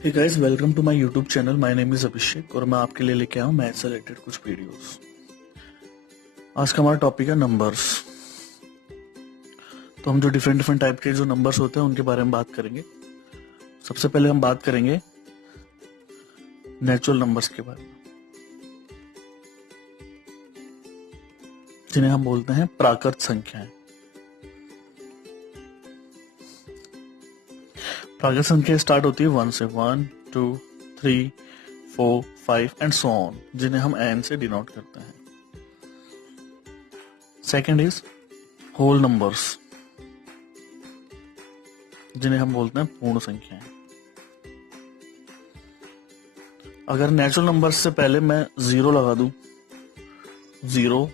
Hey guys, welcome to my YouTube channel. My name is Abhishek और मैं आपके लिए लेके आया हूँ मैथ से रिलेटेड कुछ वीडियोस। आज का हमारा टॉपिक है नंबर्स। तो हम जो डिफरेंट डिफरेंट टाइप के जो नंबर्स होते हैं उनके बारे में बात करेंगे। सबसे पहले हम बात करेंगे नेचुरल नंबर्स के बारे में, जिन्हें हम बोलते हैं प्राकृत संख्याएं। प्राकृत संख्या स्टार्ट होती है 1 से, 1 2 3 4 5 एंड सो ऑन, जिन्हें हम एन से डिनोट करते हैं। सेकेंड इज होल नंबर्स, जिन्हें हम बोलते हैं पूर्ण संख्याएं। अगर नेचुरल नंबर्स से पहले मैं 0 लगा दूं, 0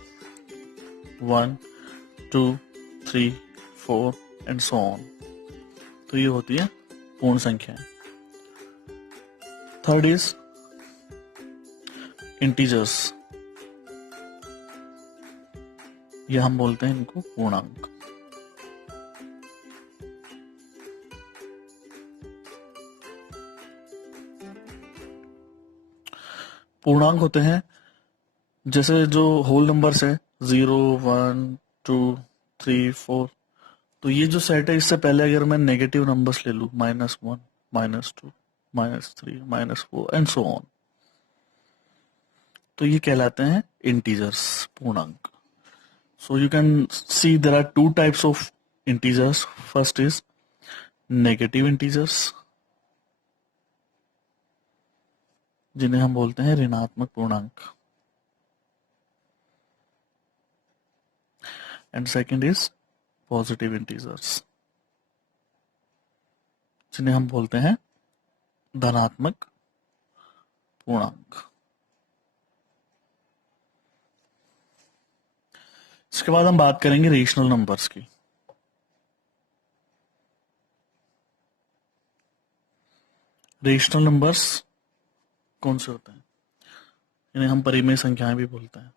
1 2 3 4 एंड सो ऑन, तो ये होती है पूर्ण संख्याएं। थर्ड इज इंटीजर्स, ये हम बोलते हैं इनको पूर्णांक। पूर्णांक होते हैं जैसे जो होल नंबर्स है 0 1 2 3 4, तो ये जो सेट है इससे पहले अगर मैं नेगेटिव नंबर्स ले लूं, -1 -2 -3 -4 एंड सो ऑन, तो ये कहलाते हैं इंटीजर्स, पूर्णांक। So you can see there are two types of integers. First is negative integers, जिन्हें हम बोलते हैं ऋणात्मक पूर्णांक, and second is positive integers, जिन्हें हम बोलते हैं धनात्मक पूर्णांक। इसके बाद हम बात करेंगे रेशनल नंबर्स की। रेशनल नंबर्स कौन से होते हैं? इन्हें हम परिमेय संख्याएं भी बोलते हैं।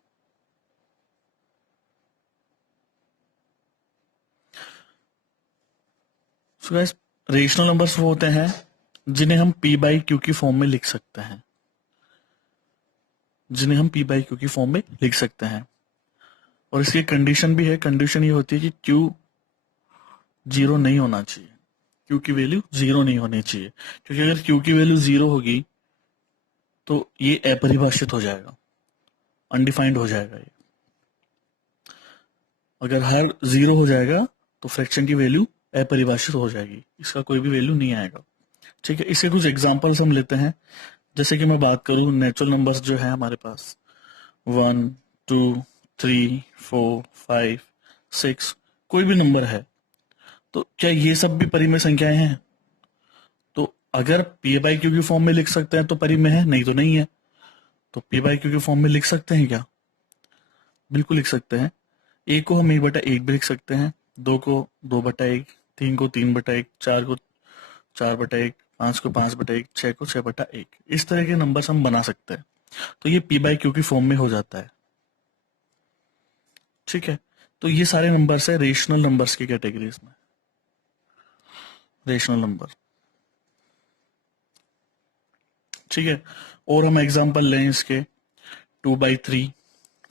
सो गाइस, रेशनल नंबर्स वो होते हैं जिन्हें हम p बाई क्यू की फॉर्म में लिख सकते हैं, जिन्हें हम p बाई क्यू की फॉर्म में लिख सकते हैं। और इसकी कंडीशन भी है। कंडीशन ये होती है कि q 0 नहीं होना चाहिए, q की वैल्यू 0 नहीं होनी चाहिए, क्योंकि अगर q की वैल्यू 0 होगी तो ये अपरिभाषित हो जाएगा, अनडिफाइंड हो जाएगा। ये अगर हर 0 हो जाएगा तो फ्रैक्शन की वैल्यू अपरिभाषित हो जाएगी, इसका कोई भी वैल्यू नहीं आएगा। ठीक है, इसके कुछ एग्जांपल्स हम लेते हैं। जैसे कि मैं बात करूं, नेचुरल नंबर्स जो है हमारे पास 1 2 3 4 5 6, कोई भी नंबर है, तो क्या ये सब भी परिमेय संख्याएं हैं? तो अगर पी बाई क्यू की फॉर्म में लिख सकते हैं तो परिमेय है, नहीं तो नहीं है। तो पी बाई क्यू की फॉर्म में लिख सकते हैं क्या? बिल्कुल लिख सकते हैं। एक को हम 1/1 भी लिख सकते हैं, 2 को 2/1, 3 को 3/1, 4 को 4/1, 5 को 5/1, 6 को 6/1, इस तरह के नंबर्स हम बना सकते हैं। तो ये पी बाई क्यू की फॉर्म में हो जाता है। ठीक है, तो ये सारे नंबर्स है रेशनल नंबर्स की कैटेगरीज में। रेशनल नंबर, ठीक है। और हम एग्जांपल लें इसके 2/3,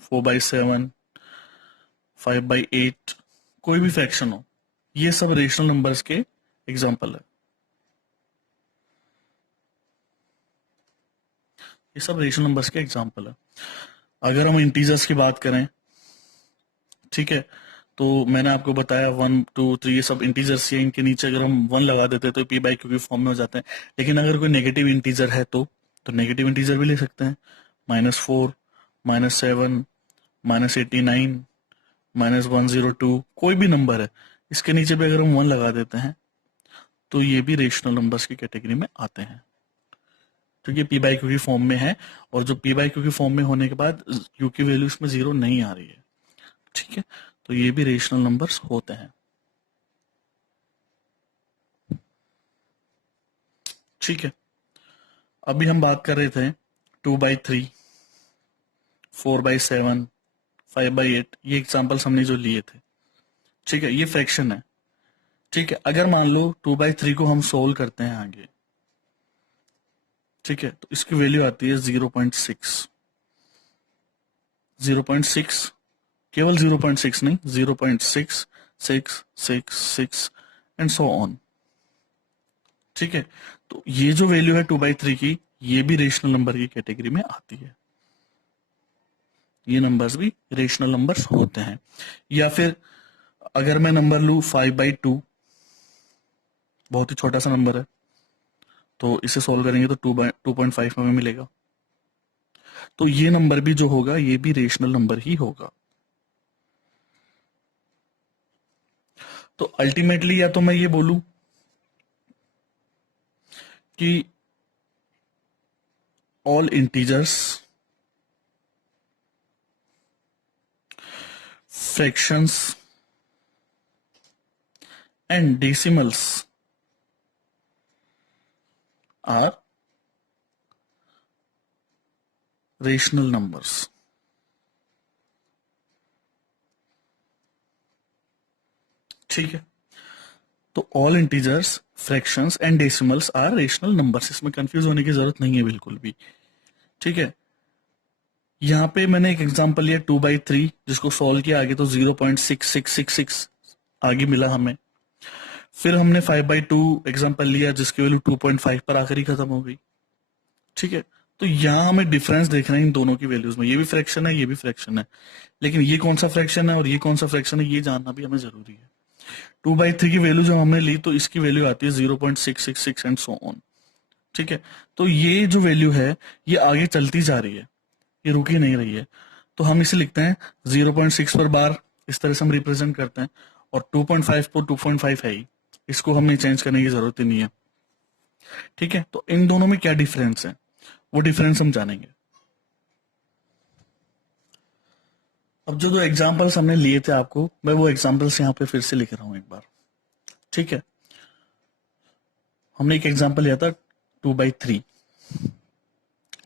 4/7, 5/8, कोई भी फ्रैक्शन हो, ये सब रेशनल नंबर्स के एग्जांपल है। ये सब रेशनल नंबर्स के एग्जांपल है। अगर हम इंटीजर्स की बात करें, ठीक है, तो मैंने आपको बताया 1 2 3 ये सब इंटीजर्स है, इनके नीचे अगर हम 1 लगा देते हैं तो पी बाई क्यू की फॉर्म में हो जाते हैं। लेकिन अगर कोई नेगेटिव इंटीजर है तो नेगेटिव इंटीजर भी ले सकते हैं। -4, -7, -89, -102, कोई भी नंबर है, इसके नीचे भी अगर हम 1 लगा देते हैं तो ये भी रेशनल नंबर्स की कैटेगरी में आते हैं, क्योंकि पी बाई क्यू की फॉर्म में है। और जो पी बाई क्यू की फॉर्म में होने के बाद क्यू की वैल्यू इसमें 0 नहीं आ रही है। ठीक है, तो ये भी रेशनल नंबर्स होते हैं। ठीक है, अभी हम बात कर रहे थे 2/3, 4/7, 5/8, ये एग्जाम्पल्स हमने जो लिए थे। ठीक है, ये फ्रैक्शन है। ठीक है, अगर मान लो 2/3 को हम सोल्व करते हैं आगे, ठीक है, तो इसकी वैल्यू आती है 0.6। 0.6, केवल 0.6 नहीं, 0.6, 6, 6, 6 एंड सो ऑन। ठीक है, तो ये जो वैल्यू है 2/3 की, ये भी रेशनल नंबर की कैटेगरी में आती है। ये नंबर्स भी रेशनल नंबर्स होते हैं। या फिर अगर मैं नंबर लू 5/2, बहुत ही छोटा सा नंबर है, तो इसे सॉल्व करेंगे तो 2/5 हमें मिलेगा। तो ये नंबर भी जो होगा ये भी रेशनल नंबर ही होगा। तो अल्टीमेटली या तो मैं ये बोलूं कि all integers, fractions and decimals are rational numbers. ठीक है, तो all integers, fractions and decimals are rational numbers, इसमें कंफ्यूज होने की जरूरत नहीं है बिल्कुल भी। ठीक है, यहां पे मैंने एक एग्जांपल लिया 2/3, जिसको सॉल्व किया आगे तो 0.6666 आगे मिला हमें। फिर हमने 5/2 एग्जांपल लिया जिसकी वैल्यू 2.5 पर आकर ही खत्म हो गई। ठीक है, तो यहां हमें डिफरेंस देखना है इन दोनों की वैल्यूज में। ये भी फ्रैक्शन है, ये भी फ्रैक्शन है, लेकिन ये कौन सा फ्रैक्शन है और ये कौन सा फ्रैक्शन है ये जानना भी हमें जरूरी है। 2/3 की वैल्यू जब हमने ली तो इसकी वैल्यू आती है 0.666 एंड सो ऑन। ठीक है, तो ये जो वैल्यू है ये आगे चलती जा रही है, ये रुकी नहीं रही है। तो हम इसे लिखते हैं 0.6 पर बार, इस तरह से हम रिप्रेजेंट करते हैं। और 2.5 पर 2.5 है ही, इसको हमें चेंज करने की जरूरत ही नहीं है। ठीक है, तो इन दोनों में क्या डिफरेंस है वो डिफरेंस हम जानेंगे। अब जो दो एग्जाम्पल्स हमने लिए थे आपको, मैं वो एग्जाम्पल्स यहाँ पे फिर से लिख रहा हूं एक बार। ठीक है, हमने एक एग्जाम्पल लिया था 2/3।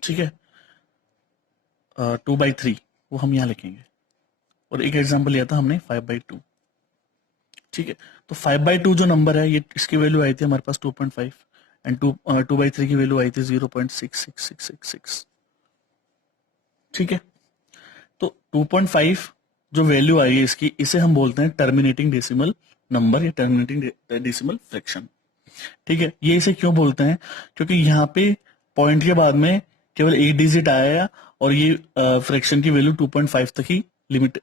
ठीक है, 2/3 वो हम यहाँ लिखेंगे। और एक एग्जाम्पल लिया था हमने 5/2। ठीक है, तो 5/2 जो नंबर है ये, इसकी वैल्यू आई थी हमारे पास 2.5 एंड 2/3 की वैल्यू आई थी 0.66666। ठीक है, तो 2.5 जो वैल्यू आई है इसकी, इसे हम बोलते हैं टर्मिनेटिंग डेसिमल नंबर या टर्मिनेटिंग डेसिमल फ्रैक्शन। ठीक है, ये इसे क्यों बोलते हैं, क्योंकि यहाँ पे पॉइंट के बाद में केवल एक डिजिट आया है और ये फ्रैक्शन की वैल्यू 2.5 तक ही लिमिट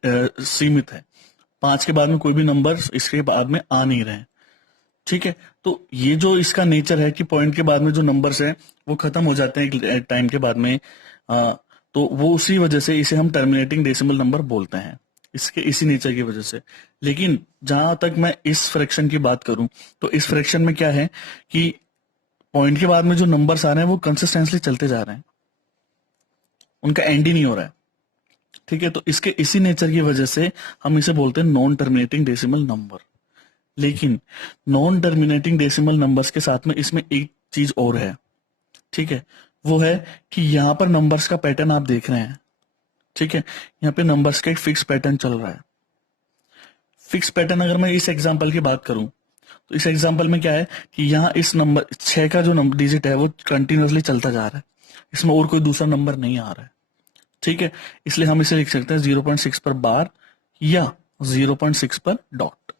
सीमित है। 5 के बाद में कोई भी नंबर इसके बाद में आ नहीं रहे हैं। ठीक है, तो ये जो इसका नेचर है कि पॉइंट के बाद में जो नंबर्स हैं वो खत्म हो जाते हैं एक टाइम के बाद में, तो वो उसी वजह से इसे हम टर्मिनेटिंग डेसिमल नंबर बोलते हैं, इसके इसी नेचर की वजह से। लेकिन जहां तक मैं इस फ्रैक्शन की बात करूं तो इस फ्रैक्शन में क्या है कि पॉइंट के बाद में जो नंबर्स आ रहे हैं वो कंसिस्टेंटली चलते जा रहे हैं, उनका एंड ही नहीं हो रहा है। ठीक है, तो इसके इसी नेचर की वजह से हम इसे बोलते हैं नॉन टर्मिनेटिंग डेसिमल नंबर। लेकिन नॉन टर्मिनेटिंग डेसिमल नंबर्स के साथ में इसमें एक चीज और है। ठीक है, वो है कि यहां पर नंबर्स का पैटर्न आप देख रहे हैं। ठीक है, यहाँ पे नंबर्स का एक फिक्स पैटर्न चल रहा है। फिक्स पैटर्न अगर मैं इस एग्जांपल की बात करूं तो इस एग्जांपल में क्या है कि यहाँ इस नंबर 6 का जो नंबर डिजिट है वो कंटिन्यूअसली चलता जा रहा है, इसमें और कोई दूसरा नंबर नहीं आ रहा है। ठीक है, इसलिए हम इसे लिख सकते हैं 0.6 पर बार या 0.6 पर डॉट।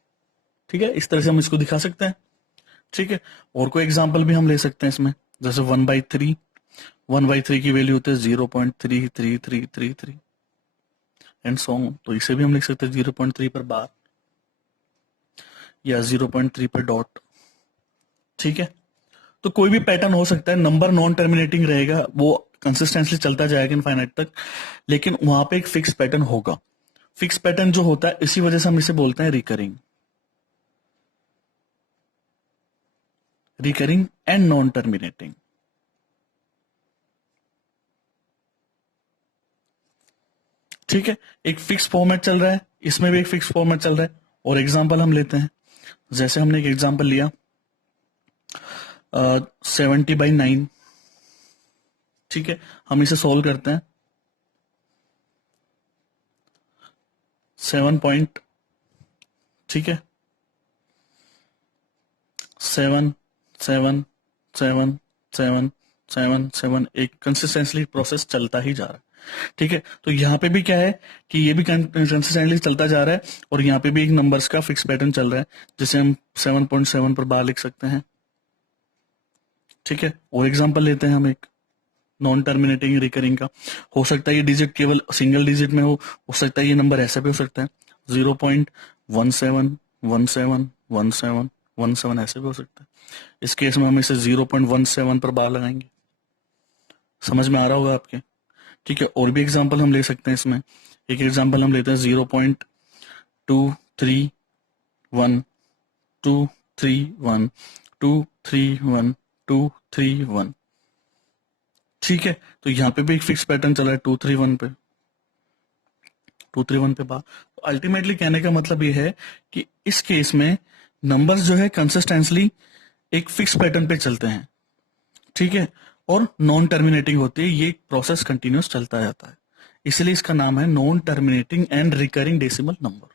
ठीक है, इस तरह से हम इसको दिखा सकते हैं। ठीक है, और कोई एग्जांपल भी हम ले सकते हैं इसमें, जैसे 1/3। 1/3 की वैल्यू होती है 0.3333 एंड सो ऑन, तो इसे भी हम लिख सकते हैं 0.3 पर बार या 0.3 पर डॉट। ठीक है, तो कोई भी पैटर्न हो सकता है, नंबर नॉन टर्मिनेटिंग रहेगा, वो कंसिस्टेंटली चलता जाएगा इनफाइनाइट तक, लेकिन वहां पे एक फिक्स पैटर्न होगा। फिक्स पैटर्न जो होता है इसी वजह से हम इसे बोलते हैं recurring. Recurring and non terminating. ठीक है, एक फिक्स फॉर्मेट चल रहा है, इसमें भी एक फिक्स फॉर्मेट चल रहा है। और एग्जांपल हम लेते हैं, जैसे हमने एक एग्जांपल लिया 70/9। ठीक है, हम इसे सॉल्व करते हैं 7 पॉइंट। ठीक है, 7 7 7 7 7 7, एक कंसिस्टेंटली प्रोसेस चलता ही जा रहा है। ठीक है, तो यहाँ पे भी क्या है कि ये भी कंसिस्टेंटली चलता जा रहा है, और यहाँ पे भी एक नंबर्स का फिक्स पैटर्न चल रहा है, जिसे हम 7.7 पर बार लिख सकते हैं। ठीक है, और एग्जांपल लेते हैं हम एक नॉन टर्मिनेटिंग रिकरिंग का। हो सकता है ये डिजिट केवल सिंगल डिजिट में हो सकता है ये नंबर ऐसा भी हो सकता है, 0.17171717 ऐसे भी हो सकता है। इस केस में हम इसे 0.17 पर बार लगाएंगे। समझ में आ रहा होगा आपके? ठीक है, और भी एग्जाम्पल हम ले सकते हैं इसमें। एक एग्जाम्पल हम लेते हैं 0.231 ठीक है, तो यहाँ पे भी एक फिक्स पैटर्न चला है 231 पे बार। तो अल्टीमेटली कहने का मतलब ये है कि इस केस में नंबर्स जो है कंसिस्टेंटली एक फिक्स पैटर्न पे चलते हैं। ठीक है, और नॉन टर्मिनेटिंग होती है, ये प्रोसेस कंटिन्यूस चलता जाता है, इसलिए इसका नाम है non terminating and recurring decimal number.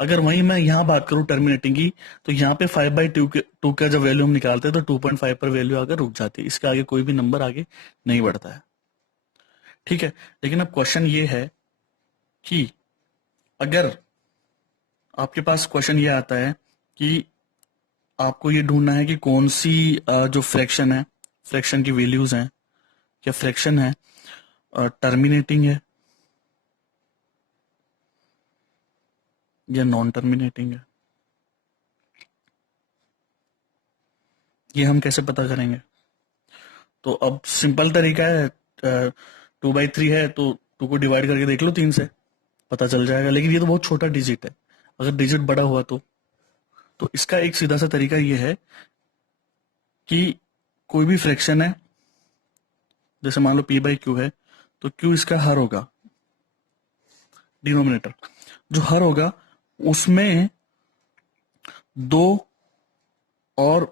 अगर वहीं मैं यहाँ बात करूं टर्मिनेटिंग की, तो यहाँ पे 5/2 का जब वैल्यू हम निकालते हैं तो 2.5 पर वैल्यू आकर रुक जाती है, इसके आगे कोई भी नंबर आगे नहीं बढ़ता है। ठीक है, लेकिन अब क्वेश्चन ये है कि अगर आपके पास क्वेश्चन ये आता है कि आपको ये ढूंढना है कि कौन सी जो फ्रैक्शन है, फ्रैक्शन की वैल्यूज हैं, क्या फ्रैक्शन है टर्मिनेटिंग है या नॉन टर्मिनेटिंग है, ये हम कैसे पता करेंगे? तो अब सिंपल तरीका है, 2/3 है तो 2 को डिवाइड करके देख लो 3 से, पता चल जाएगा। लेकिन ये तो बहुत छोटा डिजिट है, अगर डिजिट बड़ा हुआ तो इसका एक सीधा सा तरीका ये है कि कोई भी फ्रैक्शन है, जैसे मान लो p/q है, तो q इसका हर होगा, डिनोमिनेटर जो हर होगा उसमें 2 और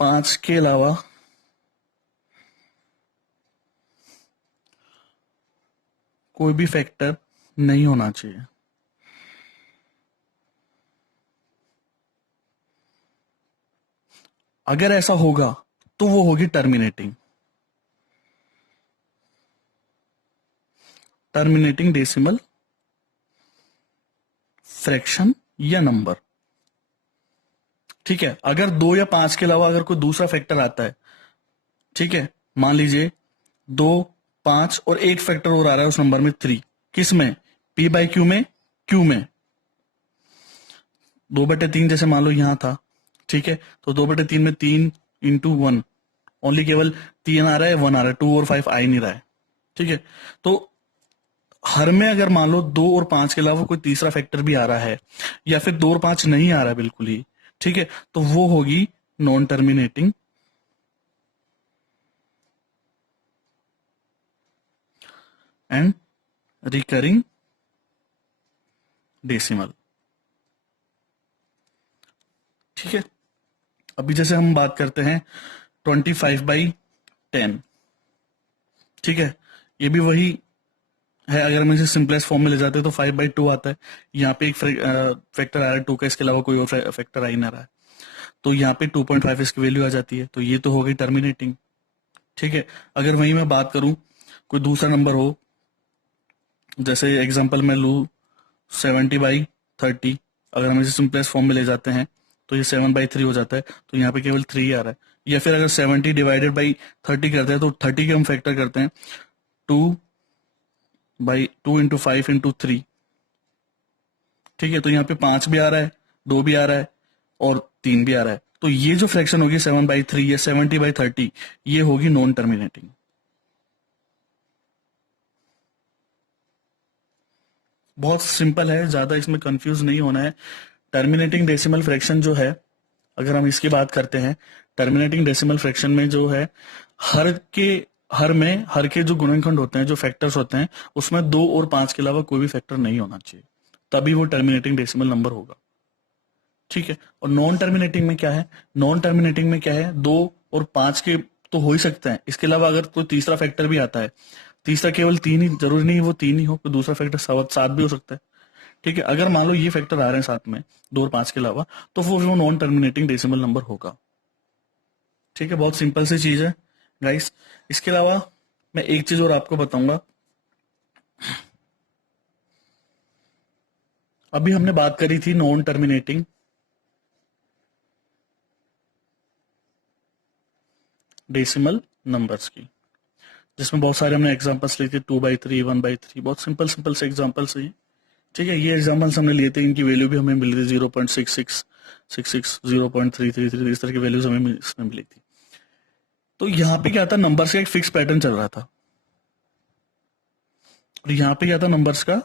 5 के अलावा कोई भी फैक्टर नहीं होना चाहिए। अगर ऐसा होगा तो वो होगी टर्मिनेटिंग डेसिमल फ्रैक्शन या नंबर। ठीक है, अगर 2 या 5 के अलावा अगर कोई दूसरा फैक्टर आता है, ठीक है, मान लीजिए 2, 5 और एक फैक्टर और आ रहा है उस नंबर में 3, किस में? p/q में, q में 2/3 जैसे मान लो यहां था। ठीक है, तो 2/3 में 3 इंटू 1, ओनली केवल 3 आ रहा है, 1 आ रहा है, 2 और 5 आ ही नहीं रहा है। ठीक है, तो हर में अगर मान लो 2 और 5 के अलावा कोई तीसरा फैक्टर भी आ रहा है, या फिर 2 और 5 नहीं आ रहा है बिल्कुल ही, ठीक है, तो वो होगी non terminating and recurring decimal. ठीक है, अभी जैसे हम बात करते हैं 25/10, ठीक है, ये भी वही है। अगर हम इसे सिंपलेस्ट फॉर्म में ले जाते हैं तो 5/2 आता है। यहाँ पे एक फैक्टर आ रहा है 2 का, इसके अलावा कोई और फैक्टर आ ही ना रहा है, तो यहाँ पे 2.5 इसकी वैल्यू आ जाती है, तो ये तो हो गई टर्मिनेटिंग। ठीक है, अगर वहीं मैं बात करूं कोई दूसरा नंबर हो, जैसे एग्जांपल मैं लू 70/30, अगर हम इसे सिंपलेस्ट फॉर्म में ले जाते हैं तो ये 7/3 हो जाता है, तो यहाँ पे केवल 3 आ रहा है। या फिर अगर 70 डिवाइडेड बाई 30 करते हैं तो 30 के हम फैक्टर करते हैं 2/2 इंटू 5 इंटू 3। ठीक है, तो यहाँ पे 5 भी आ रहा है, 2 भी आ रहा है और 3 भी आ रहा है, तो ये जो फ्रैक्शन होगी 7/3 या 70/30, ये होगी नॉन टर्मिनेटिंग। बहुत सिंपल है, ज्यादा इसमें कंफ्यूज नहीं होना है। टर्मिनेटिंग डेसिमल फ्रैक्शन जो है, अगर हम इसकी बात करते हैं, टर्मिनेटिंग डेसिमल फ्रैक्शन में जो है हर के हर के जो गुणनखंड होते हैं, जो फैक्टर्स होते हैं, उसमें 2 और 5 के अलावा कोई भी फैक्टर नहीं होना चाहिए, तभी वो टर्मिनेटिंग डेसिमल नंबर होगा। ठीक है, और नॉन टर्मिनेटिंग में क्या है? नॉन टर्मिनेटिंग में क्या है, 2 और 5 के तो हो ही सकते हैं, इसके अलावा अगर कोई तीसरा फैक्टर भी आता है, तीसरा केवल 3 ही, जरूरी नहीं वो 3 ही हो, कोई दूसरा फैक्टर 7 भी हो सकता है। ठीक है, अगर मान लो ये फैक्टर आ रहे हैं साथ में 2 और 5 के अलावा, तो वो नॉन टर्मिनेटिंग डेसिमल नंबर होगा। ठीक है, बहुत सिंपल सी चीज है, गाइस, इसके अलावा मैं एक चीज और आपको बताऊंगा। अभी हमने बात करी थी नॉन टर्मिनेटिंग डेसिमल नंबर्स की, जिसमें बहुत सारे हमने एग्जांपल्स लिए थे, 2/3, 1/3, बहुत सिंपल सिंपल से एग्जांपल्स हैं। ठीक है, ये एग्जांपल्स हमने लिए थे, इनकी वैल्यू भी हमें मिली थी 0.6666, 0.333, इस तरह की वैल्यूज हमें इसमें मिली थी। तो यहाँ पे क्या था, नंबर्स का एक फिक्स पैटर्न चल रहा था, और यहाँ पे क्या था, नंबर्स का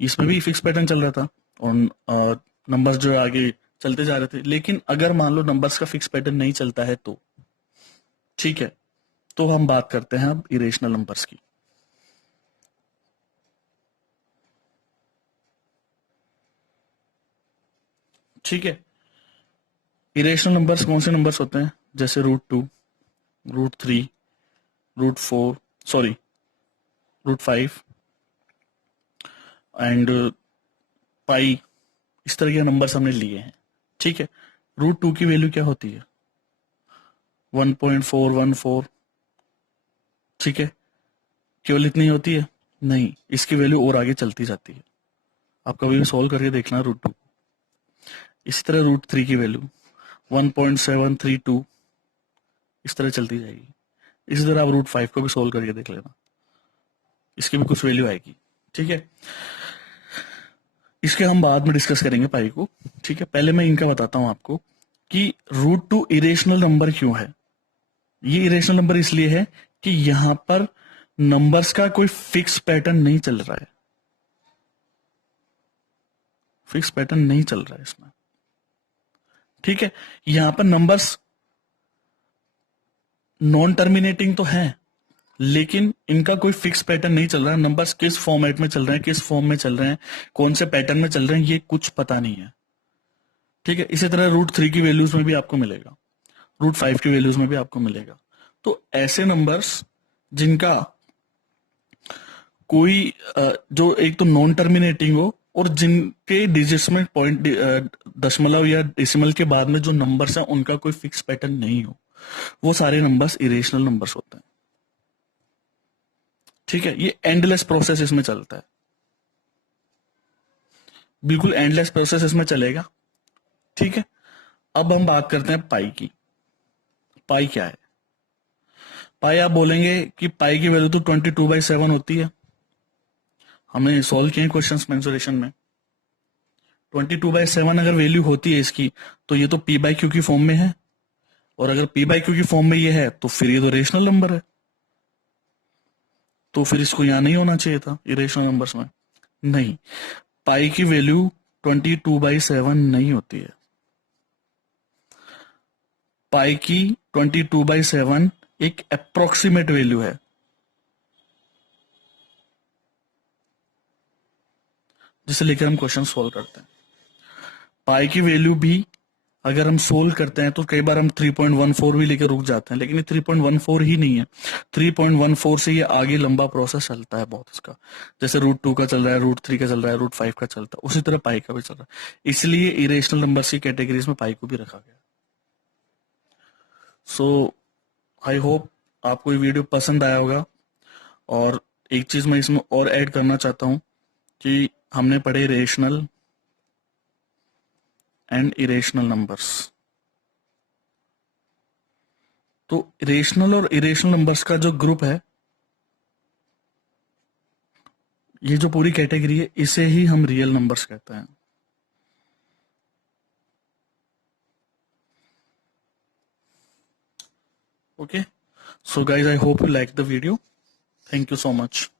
इसमें भी फिक्स पैटर्न चल रहा था, और नंबर्स जो आगे चलते जा रहे थे। लेकिन अगर मान लो नंबर्स का फिक्स पैटर्न नहीं चलता है तो ठीक है, तो हम बात करते हैं अब इरेशनल नंबर्स की। ठीक है, इरेशनल नंबर्स कौन से नंबर्स होते हैं, जैसे √2, √3, √4, सॉरी √5 एंड पाई, इस तरह के नंबर्स हमने लिए हैं। ठीक है, √2 की वैल्यू क्या होती है, 1.414। ठीक है, केवल इतनी होती है, नहीं, इसकी वैल्यू और आगे चलती जाती है। आप कभी भी सॉल्व करके देखना √2। इसी तरह √3 की वैल्यू 1.732, इस तरह चलती जाएगी। इसी तरह आप √5 को भी सॉल्व करके देख लेना, इसकी भी कुछ वैल्यू आएगी। ठीक है, इसके हम बाद में डिस्कस करेंगे पाई को। ठीक है, पहले मैं इनका बताता हूं आपको कि √2 इरेशनल नंबर क्यों है। ये इरेशनल नंबर इसलिए है कि यहां पर नंबर्स का कोई फिक्स पैटर्न नहीं चल रहा है, फिक्स पैटर्न नहीं चल रहा है इसमें। ठीक है, यहां पर नंबर्स नॉन टर्मिनेटिंग तो है, लेकिन इनका कोई फिक्स पैटर्न नहीं चल रहा है। नंबर्स किस फॉर्मेट में चल रहे हैं, किस फॉर्म में चल रहे हैं, कौन से पैटर्न में चल रहे हैं, ये कुछ पता नहीं है। ठीक है, इसी तरह √3 की वैल्यूज में भी आपको मिलेगा, √5 की वैल्यूज में भी आपको मिलेगा। तो ऐसे नंबर्स जिनका कोई जो एक तो नॉन टर्मिनेटिंग हो, और जिनके डिजिट्स में पॉइंट दशमलव या डेसिमल के बाद में जो नंबर्स हैं उनका कोई फिक्स पैटर्न नहीं हो, वो सारे नंबर्स इरेशनल नंबर्स होते हैं। ठीक है, ये एंडलेस प्रोसेस इसमें चलता है, बिल्कुल एंडलेस प्रोसेस इसमें चलेगा। ठीक है, अब हम बात करते हैं पाई की। पाई क्या है, पाई आप बोलेंगे कि पाई की वैल्यू तो 22/7 होती है। हमने सॉल्व किए क्वेश्चन मेंसुरेशन में, 22/7 अगर वैल्यू होती है इसकी, तो ये तो p/q की फॉर्म में है, और अगर p/q की फॉर्म में ये है तो फिर ये तो रेशनल नंबर है, तो फिर इसको यहां नहीं होना चाहिए था इरेशनल नंबर्स में। नहीं, पाई की वैल्यू 22/7 नहीं होती है। पाई की 22/7 एक अप्रोक्सीमेट वैल्यू है, जिसे लेकर हम क्वेश्चन सोल्व करते हैं। पाई की वैल्यू भी अगर हम सोल्व करते हैं तो कई बार हम 3.14 भी लेकर रुक जाते हैं, लेकिन ये 3.14 ही नहीं है। 3.14 से ये आगे लंबा प्रोसेस चलता है बहुत इसका, जैसे √2 का चल रहा है, √3 का चल रहा है, √5 का चलता है, उसी तरह पाई का भी चल रहा है। इसलिए इरेशनल नंबर्स की कैटेगरीज में पाई को भी रखा गया। सो आई होप आपको ये वीडियो पसंद आया होगा। और एक चीज मैं इसमें और ऐड करना चाहता हूं कि हमने पढ़े रेशनल एंड इरेशनल नंबर्स। तो रेशनल और इरेशनल नंबर्स का जो ग्रुप है, ये जो पूरी कैटेगरी है, इसे ही हम रियल नंबर्स कहते हैं। Okay, so guys, I hope you like the video. Thank you so much.